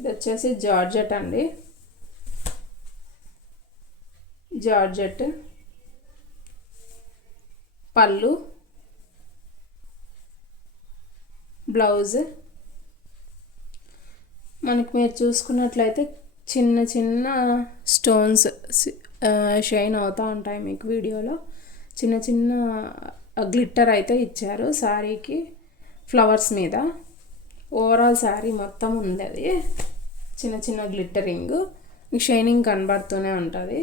ఇది వచ్చేసి జార్జెట్ అండి, జార్జెట్ పళ్ళు, బ్లౌజ్. మనకి మీరు చూసుకున్నట్లయితే చిన్న చిన్న స్టోన్స్ షైన్ అవుతూ ఉంటాయి మీకు వీడియోలో. చిన్న చిన్న గ్లిట్టర్ అయితే ఇచ్చారు శారీకి ఫ్లవర్స్ మీద. ఓవరాల్ శారీ మొత్తం ఉంది అది చిన్న చిన్న గ్లిట్టరింగ్, మీకు షైనింగ్ కనబడుతూనే ఉంటుంది,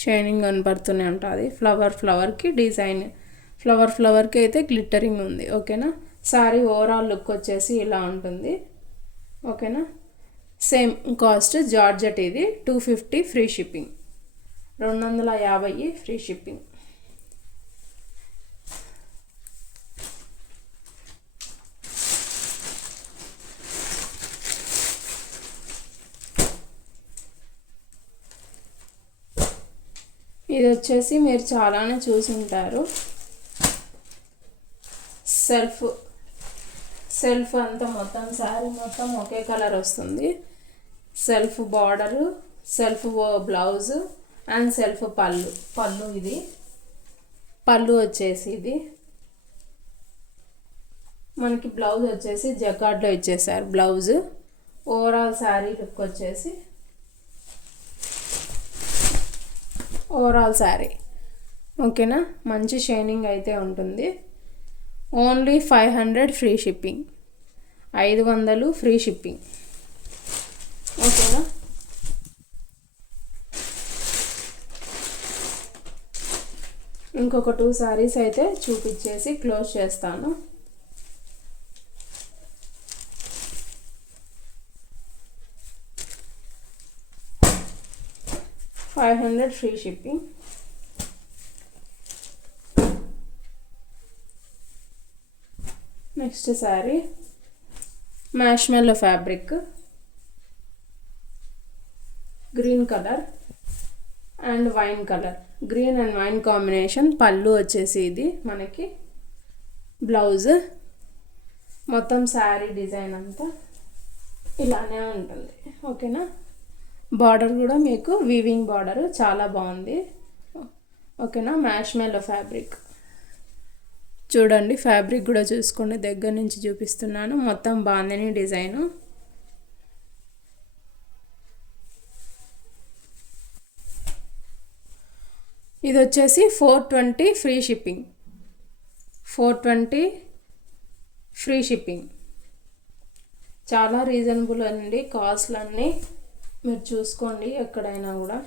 షైనింగ్ కనబడుతూనే ఉంటుంది. ఫ్లవర్కి డిజైన్, ఫ్లవర్కి అయితే గ్లిట్టరింగ్ ఉంది. ఓకేనా. శారీ ఓవరాల్ లుక్ వచ్చేసి ఇలా ఉంటుంది. ఓకేనా. సేమ్ కాస్ట్ జార్జెట్ ఇది 250 ఫ్రీ షిప్పింగ్, 250 ఫ్రీ షిప్పింగ్. ఇది వచ్చేసి మీరు చాలానే చూసుంటారు, సెల్ఫ్ అంతా మొత్తం శారీ మొత్తం ఒకే కలర్ వస్తుంది. Self border, self blouse and self పళ్ళు ఇది పళ్ళు వచ్చేసి ఇది మనకి. బ్లౌజ్ వచ్చేసి జకార్డ్లో ఇచ్చేసారు బ్లౌజ్. ఓవరాల్ శారీ లుక్ వచ్చేసి ఓవరాల్ శారీ. ఓకేనా. మంచి షైనింగ్ అయితే ఉంటుంది. Only 500 free shipping, 500 free shipping. ఓకేనా. ఇంకొక 2 శారీస్ అయితే చూపించేసి క్లోజ్ చేస్తాను. $500 free shipping. Next sari marshmallow fabric, green colour and wine colour, green and wine combination. పళ్ళు వచ్చేసి ఇది మనకి, బ్లౌజ్. మొత్తం శారీ డిజైన్ అంతా ఇలానే ఉంటుంది. ఓకేనా. బార్డర్ కూడా మీకు వీవింగ్ బార్డర్ చాలా బాగుంది. ఓకేనా. మ్యాష్మెల్లో ఫ్యాబ్రిక్ చూడండి, ఫ్యాబ్రిక్ కూడా చూసుకోండి, దగ్గర నుంచి చూపిస్తున్నాను. మొత్తం బాందిని డిజైను. ఇది వచ్చేసి 420 ఫ్రీ షిప్పింగ్, 420 ఫ్రీ షిప్పింగ్. చాలా రీజనబుల్ అండి కాస్ట్లన్నీ, మీరు చూసుకోండి ఎక్కడైనా కూడా.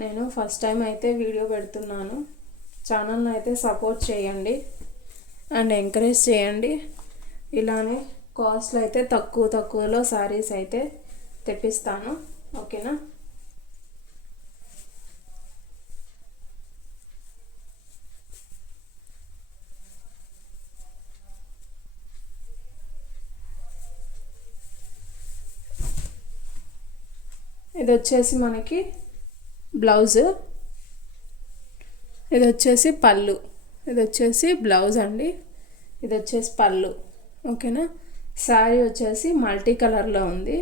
నేను ఫస్ట్ టైం అయితే వీడియో పెడుతున్నాను. ఛానల్ని అయితే సపోర్ట్ చేయండి అండ్ ఎంకరేజ్ చేయండి. ఇలానే కాస్ట్లు అయితే తక్కువలో శారీస్ అయితే తెప్పిస్తాను. ఓకేనా. ఇది వచ్చేసి మనకి బ్లౌజ్, ఇది వచ్చేసి పళ్ళు, ఇది వచ్చేసి బ్లౌజ్ అండి, ఇది వచ్చేసి పళ్ళు. ఓకేనా. శారీ వచ్చేసి మల్టీ కలర్లో ఉంది.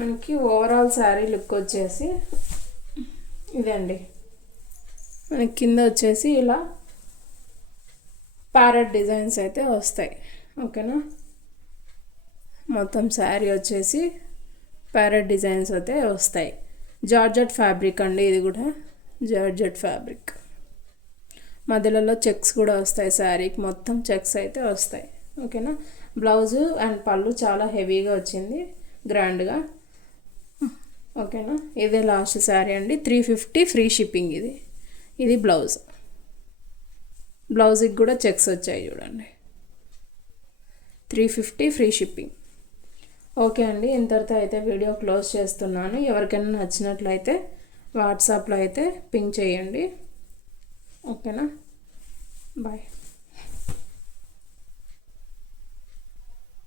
మనకి ఓవరాల్ శారీ లుక్ వచ్చేసి ఇదండి. మనకి కింద వచ్చేసి ఇలా ప్యారెట్ డిజైన్స్ అయితే వస్తాయి. ఓకేనా. మొత్తం శారీ వచ్చేసి ప్యారెట్ డిజైన్స్ అయితే వస్తాయి. జార్జెట్ ఫ్యాబ్రిక్ అండి, ఇది కూడా జార్జెట్ ఫ్యాబ్రిక్. మధ్యలో చెక్స్ కూడా వస్తాయి, శారీకి మొత్తం చెక్స్ అయితే వస్తాయి. ఓకేనా. బ్లౌజు అండ్ పళ్ళు చాలా హెవీగా వచ్చింది, గ్రాండ్గా. ఓకేనా. ఇదే లాస్ట్ శారీ అండి, 350 ఫ్రీ షిప్పింగ్. ఇది బ్లౌజ్కి కూడా చెక్స్ వచ్చాయి చూడండి, 350 ఫ్రీ షిప్పింగ్. ఓకే అండి, ఇంతటితో అయితే వీడియో క్లోజ్ చేస్తున్నాను. ఎవరికైనా నచ్చినట్లయితే వాట్సాప్లో అయితే పింక్ చేయండి. ఓకేనా. బాయ్.